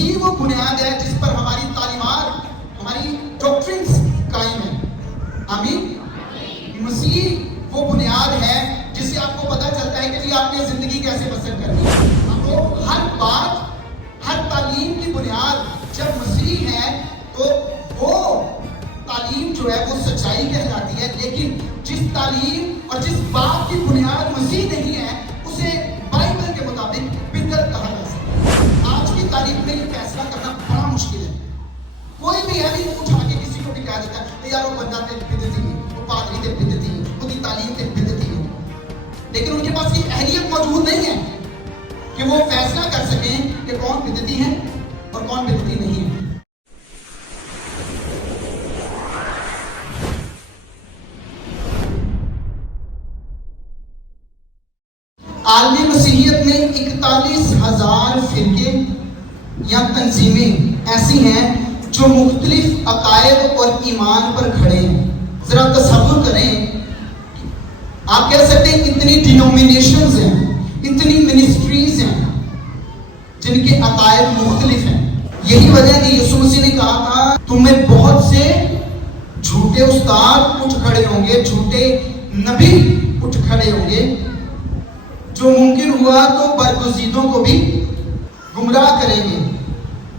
مسیح وہ بنیاد ہے جس پر ہماری تعلیمات، ہماری ڈاکٹرنز قائم ہیں. آمین. مسیح وہ بنیاد ہے جس سے آپ کو پتہ چلتا ہے کہ جی آپ نے زندگی کیسے بسر کرنی ہے. تو ہر بات، ہر تعلیم کی بنیاد جب مسیح ہے تو وہ تعلیم جو ہے وہ سچائی کہلاتی ہے. لیکن جس تعلیم اور جس بات کی بنیاد مسیح نہیں ہے اسے بائبل کے مطابق بدعت کہا جا سکتا ہے. آج کی تاریخ میں یہ فیصلہ کرنا بڑا مشکل ہے. کوئی بھی ہے نہیں اٹھا کے کسی کو بھی کہہ دیتا ہے یار وہ بندہ تے بدعتی ہے، وہ پادری تے بدعتی ہے، وہ دی تعلیم تے بدعتی ہے. لیکن ان کے پاس یہ اہلیت موجود نہیں ہے کہ وہ فیصلہ کر سکیں کہ کون بدعتی ہے اور کون بدعتی نہیں ہے. عالمی مسیحیت میں 41,000 فرقے یا تنظیمیں ایسی ہیں جو مختلف عقائد اور ایمان پر کھڑے ہیں. ذرا تصور کریں، آپ کہہ سکتے ہیں اتنی ڈینومینیشنز ہیں، اتنی منسٹریز ہیں جن کے عقائد مختلف ہیں. یہی وجہ ہے کہ یسوع مسیح نے کہا تھا تم میں بہت سے جھوٹے استاد اٹھ کھڑے ہوں گے، جھوٹے نبی اٹھ کھڑے ہوں گے، جو ممکن ہوا تو برگزیدوں کو بھی گمراہ کریں گے،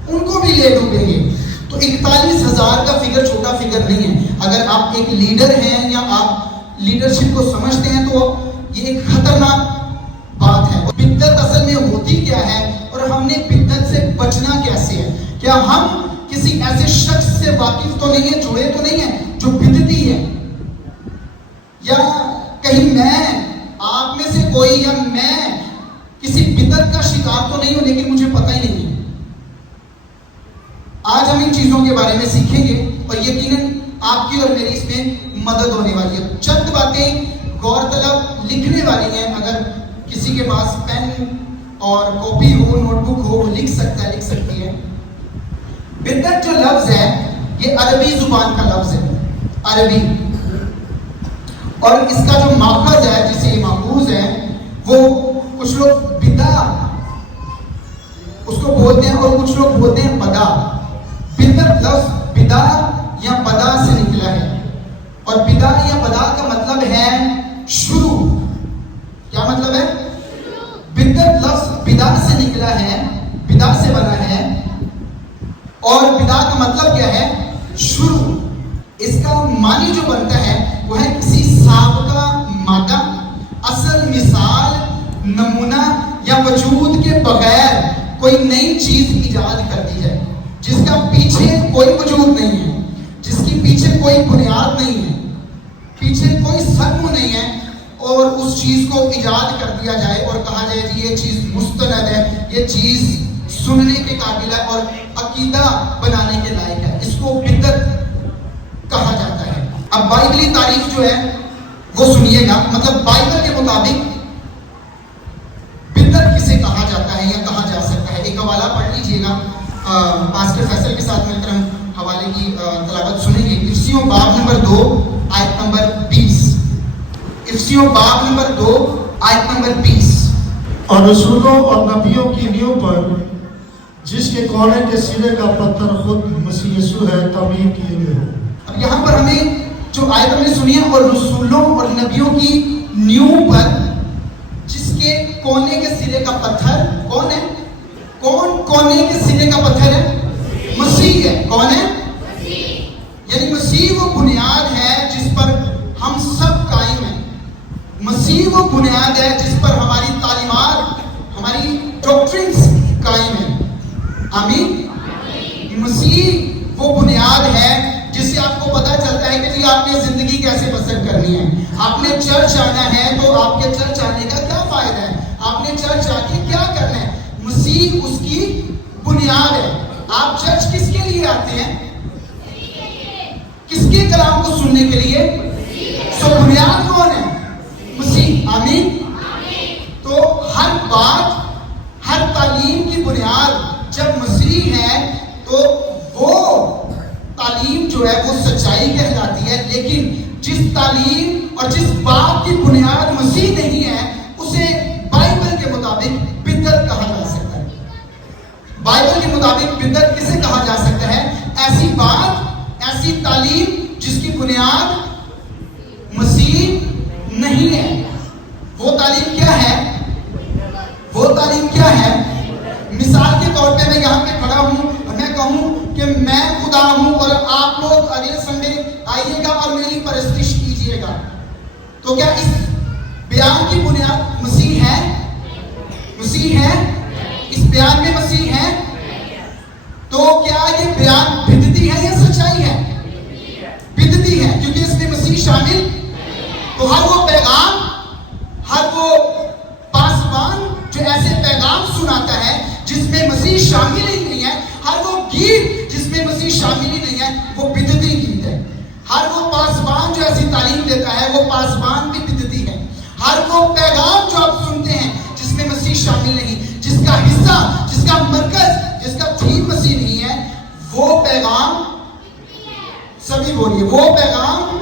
ان کو بھی لے ڈوبیں گے. تو 41,000 کا فگر چھوٹا فگر نہیں ہے. اگر آپ ایک لیڈر ہیں یا آپ لیڈرشپ کو سمجھتے ہیں تو یہ ایک خطرناک بات ہے. بدعت اصل میں ہوتی کیا ہے اور ہم نے بدعت سے بچنا کیسے ہے؟ کیا ہم کسی ایسے شخص سے واقف تو نہیں ہیں، جڑے تو نہیں ہیں جو بدعتی ہے؟ یا کہیں میں آپ میں سے کوئی یا میں کسی بدعت کا شکار تو نہیں ہوں لیکن مجھے پتہ ہی نہیں ہے؟ آج ہم ان چیزوں کے بارے میں سیکھیں گے اور یقیناً آپ کی اور میری اس میں مدد ہونے والی ہے. چند باتیں غور طلب لکھنے والی ہیں. اگر کسی کے پاس پین اور کاپی ہو، نوٹ بک ہو، وہ لکھ سکتا ہے، لکھ سکتی ہے. بدعت جو لفظ ہے یہ عربی زبان کا لفظ ہے، عربی. اور اس کا جو ماخذ ہے جسے یہ ماخوذ ہے وہ کچھ لوگ بدع اس کو بولتے ہیں اور کچھ لوگ بولتے ہیں بدا. بدعت لفظ بدع یا بدا سے نکلا ہے اور بدع یا بدا کا مطلب ہے شروع. کیا مطلب ہے؟ بدعت لفظ بدع سے نکلا ہے، بدع سے بنا ہے اور بدع کا مطلب کیا ہے؟ شروع. اس کا معنی جو بنتا ہے وہ ہے کسی سابقہ مادہ، اصل، مثال، نمونہ یا وجود کے بغیر کوئی نئی چیز ایجاد کر دی ہے جس کا پیچھے کوئی وجود نہیں ہے، جس کی پیچھے کوئی بنیاد نہیں ہے، پیچھے کوئی سرم نہیں ہے، اور اس چیز کو ایجاد کر دیا جائے اور کہا جائے کہ یہ چیز مستند ہے، یہ چیز سننے کے قابل ہے اور عقیدہ بنانے کے لائق ہے. اس کو بدعت کہا جاتا ہے. اب بائبلی تعریف جو ہے وہ سنیے گا. مطلب بائبل کے مطابق بدعت کسے کہا جاتا ہے یا کہا جا سکتا ہے. ایک حوالہ پڑھ لیجئے گا، پاسٹر فیصل کے ساتھ مل کر ہم حوالے کی تلاوت سنیں گے. افسیوں باب نمبر 2 آیت نمبر 20. افسیوں باب نمبر 2 آیت نمبر 20. اور رسولوں اور نبیوں کی نیوں پر جس کے کونے کے سرے کا پتھر خود مسیح یسوع ہے تعمیر کیے گئے ہو. اب یہاں پر ہمیں جو آیت ہم نے سنی ہے، اور رسولوں اور نبیوں کی نیوں پر جس کے کونے کے سرے کا پتھر کون ہے؟ کون کونے کے سرے کا پتھر ہے؟ مسیح ہے. کون ہے؟ یعنی مسیح وہ بنیاد ہے جس پر ہم سب قائم ہیں. مسیح وہ بنیاد ہے جس پر ہماری تعلیمات، ہماری ڈاکٹرنز قائم ہیں. آمین. مسیح وہ بنیاد ہے جس سے آپ کو پتہ چلتا ہے کہ جی آپ نے زندگی کیسے بسر کرنی ہے. آپ نے چرچ آنا ہے تو آپ کے چرچ آنے کا کیا فائدہ ہے؟ آپ نے چرچ آ کے کیا کرنا ہے؟ مسیح اس کی بنیاد ہے. آپ چرچ کس کے لیے آتے ہیں؟ کس کے کلام کو سننے کے لیے؟ سو بنیاد کون ہے؟ مسیح. آمین. تو ہر بات، ہر تعلیم کی بنیاد جب مسیح ہے تو وہ تعلیم جو ہے وہ سچائی کہلاتی ہے. لیکن جس تعلیم اور جس بات کی بنیاد مسیح نہیں ہے اسے بائبل کے مطابق بدعت کہا جا سکتا ہے. بائبل کے मुताबिक बिदअत किसे कहा जा सकता है? ऐसी बात, ऐसी तालीम जिसकी बुनियाद मसीह नहीं है। वो तालीम क्या है? वो तालीम क्या है? मिसाल के तौर पे मैं यहाँ पे खड़ा हूँ और मैं कहूँ कि मैं खुदा हूँ और आप लोग अगले संडे आइएगा और मेरी परस्तिश कीजिएगा, तो क्या इस बयान की बुनियाद मसीह है? मसीह है? इस बयान में मसीह है? तो क्या ये बयान बिदअती है या सच्चाई है? बिदअती है, क्योंकि इसमें मसीह शामिल। तो हर वो पैगाम, हर वो पासवान जो ऐसे पैगाम सुनाता है जिसमें मसीह शामिल ही नहीं है, हर वो गीत जिसमें मसीह शामिल ही नहीं है, वो बिदअती गीत है। हर वो पासवान जो ऐसी तालीम देता है, वो पासवान भी बिदअती है। हर वो पैगाम जो आप सुनते हैं जिसमें मसीह शामिल नहीं, जिसका हिस्सा, जिसका मरकज, जिसका थीम मसीह नहीं है, वो पैगाम, सभी बोलिए, वो पैगाम।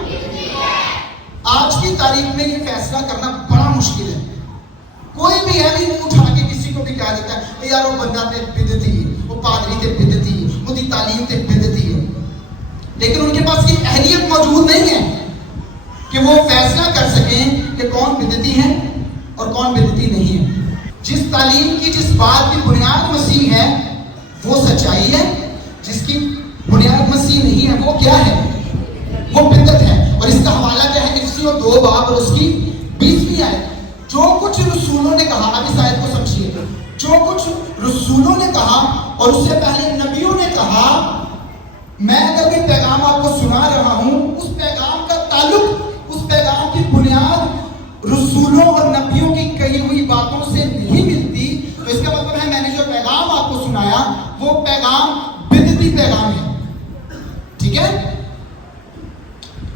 आज की तारीख में ये फैसला करना बड़ा मुश्किल है। कोई भी है मुंह उठा के किसी को भी कह देता है यार वो बंदा ते बिदअती है, वो पादरी ते बिदअती है, उसकी तालीम ते बिदअती है, लेकिन उनके पास ये अहलियत मौजूद नहीं है कि वो फैसला कर सकें कि कौन बिदअती है और कौन बिदअती नहीं है। जिस तालीम की, जिस बात की बुनियाद मसीह है वो सच्चाई है, जिसकी बुनियाद मसीह नहीं है वो क्या है? वो बिदअत है। और इसका हवाला क्या है? इफ्सियों 2 बाब और उसकी 20वीं आयत। जो कुछ रसूलों ने कहा, अब इस आयत को समझिए, जो कुछ रसूलों ने कहा और उससे पहले नबियों ने कहा, मैं अगर कोई पैगाम आपको सुना रहा हूं, उस पैगाम का ताल्लुक, उस पैगाम की बुनियाद रसूलों और नबियों की कही हुई बातों से नहीं मिलती, तो इसका मतलब है मैंने जो पैगाम आपको सुनाया वो पैगाम बिदअती पैगाम है। ठीक है?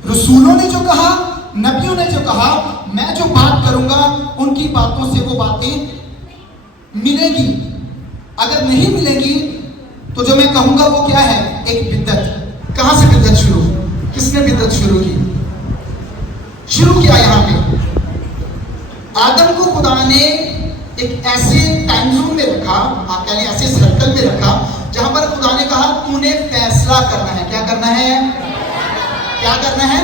रसूलों ने जो कहा, नबियों ने जो कहा, मैं जो बात करूंगा उनकी बातों से वो बातें मिलेगी। अगर नहीं मिलेगी तो जो मैं कहूंगा वो क्या है? एक बिदअत। कहां से बिदअत शुरू? किसने बिदअत शुरू की? शुरू किया यहां पे आदम को खुदा ने एक ऐसे टाइम जोन में रखा, आप कह लें ऐसे सर्कल में रखा, जहां पर खुदा ने कहा तूने फैसला करना है। क्या करना है? क्या करना है?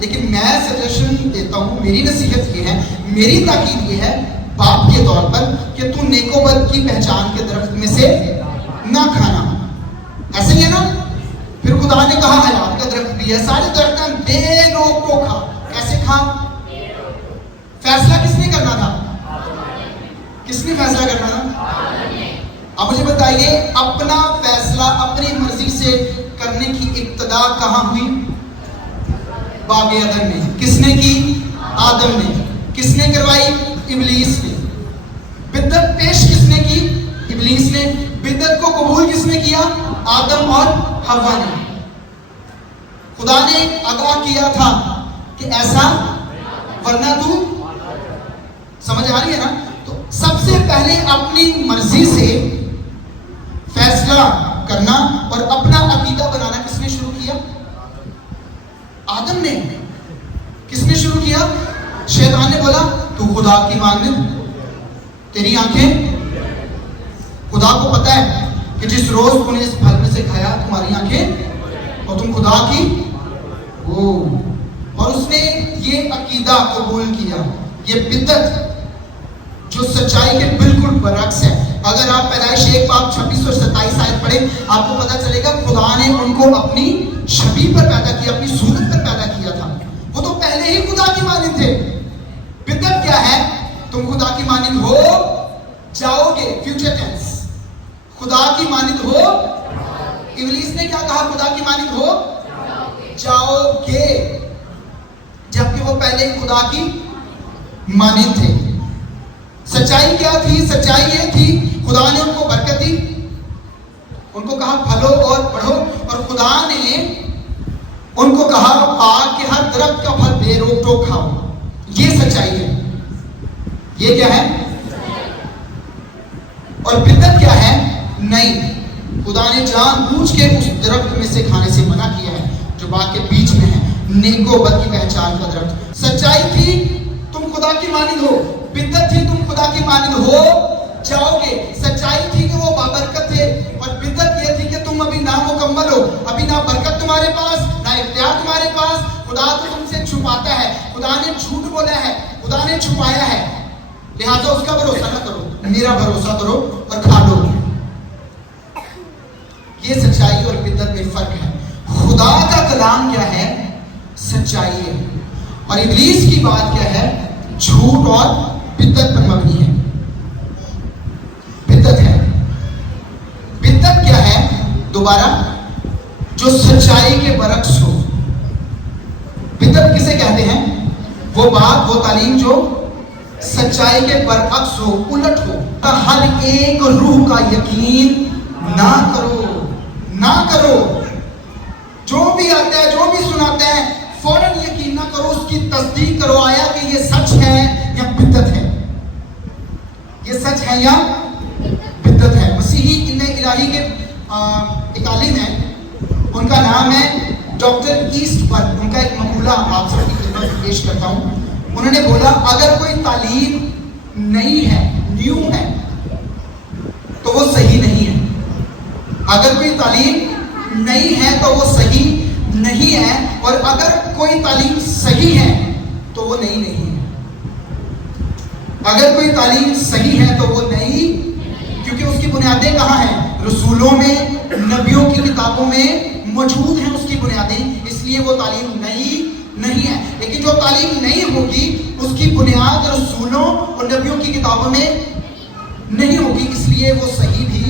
लेकिन मैं सजेशन देता हूं, मेरी नसीहत ये है, मेरी ताकीद ये है बाप के तौर पर कि तू नेकोबद की पहचान के दरख्त में से ना खाना। ऐसे ही है ना? फिर खुदा ने कहा हलाल का दरख्त भी है, सारे दरख्त बेरोक को खा। कैसे खा? फैसला किसने करना था? किसने फैसला करना था? अब मुझे बताइए, अपना फैसला अपनी मर्जी से करने की इब्तिदा कहां हुई? बाग अदन में। किसने की? आदम ने। किसने करवाई? इब्लीस ने। बिदअत पेश किसने की? इब्लीस ने। बिदअत को कबूल किसने किया? आदम और हव्वा ने। खुदा ने आगाह किया था कि ऐसा, वरना तू, समझ आ रही है ना? तो सबसे पहले अपनी मर्जी से फैसला करना और अपना अकीदा बनाना किसने शुरू किया? आदम ने। किसने शुरू किया? शैतान ने बोला तू खुदा की मानद, तेरी आंखें, खुदा को पता है कि जिस रोज तूने इस फल में से खाया तुम्हारी आंखें और तुम खुदा की हो। और उसने ये अकीदा कबूल किया। ये बिदअत जो सच्चाई के बिल्कुल बरक्स है। अगर आप पैदाइश 1 बाब 26 और 27 आयत पढ़ें, आपको पता चलेगा खुदा ने उनको अपनी छवि पर पैदा किया, अपनी सूरत पर पैदा किया था। वो तो पहले ही खुदा की मानिंद थे। बिदअत क्या है? तुम खुदा की मानिंद हो जाओगे, फ्यूचर टेंस, खुदा की मानिंद हो। इब्लीस ने क्या कहा? खुदा की मानिंद हो जाओगे, जबकि वो पहले ही खुदा की मानिंद थे। सच्चाई क्या थी? सच्चाई ये थी, खुदा ने उनको बरकत दी, उनको कहा फलो और बढ़ो, और खुदा ने उनको कहा बाग के हर दरख्त का फल बेरोक टोक खाओ। ये सच्चाई है। ये क्या है? और बिदअत क्या है? नहीं, खुदा ने जानबूझ के उस दरख्त में से खाने से मना किया है जो बाग के बीच में है, नेको बद की पहचान का दरख्त। सच्चाई थी तुम खुदा की मानिंद हो, बिदअत थी तुम खुदा की मानिंद हो जाओगे। सच्चाई थी कि वो बाबरकत थे, खुदा तो तुमसे छुपाता है, खुदा ने झूठ बोला है, खुदा ने छुपाया है, लिहाजा उसका भरोसा ना करो, मेरा भरोसा करो और खा लो। ये सच्चाई और बिद्दत में फर्क है। खुदा का कलाम क्या है? सच्चाई है, और इब्लीस की बात क्या है? झूठ और बिद्दत पर मबनी है। बिद्दत है, बिद्दत क्या है? दोबारा, जो सच्चाई के बरक्स हो। बिद्दत किसे कहते हैं? वो बात, वो तालीम जो सच्चाई के बरअक्स हो, उलट हो। हर एक रूह का यकीन ना करो, ना करो। जो भी आता है, जो भी सुनाता है, फौरन यकीन ना करो, उसकी तस्दीक करो, आया कि ये सच है या बिद्दत है, ये सच है या बिद्दत है। मसीही इलाही के एक आलिम है, उनका नाम है डॉक्टर ईस्टबर्ग। उनका एक मकूला आप सबकी खिदमत में पेश करता हूँ। उन्होंने बोला, अगर कोई तालीम नई है, न्यू है, तो वो सही नहीं है। अगर कोई तालीम नई है तो वो सही नहीं है, और अगर कोई तालीम सही है तो वो नई नहीं है। अगर कोई तालीम सही है तो वो नई, क्योंकि उसकी बुनियादें कहाँ हैं? रसूलों में, नबियों की किताबों में मौजूद हैं उसकी बुनियादें, इसलिए वो तालीम नई नहीं है। लेकिन जो तालीम नई होगी उसकी बुनियाद रसूलों और नबियों की किताबों में नहीं होगी, इसलिए वो सही भी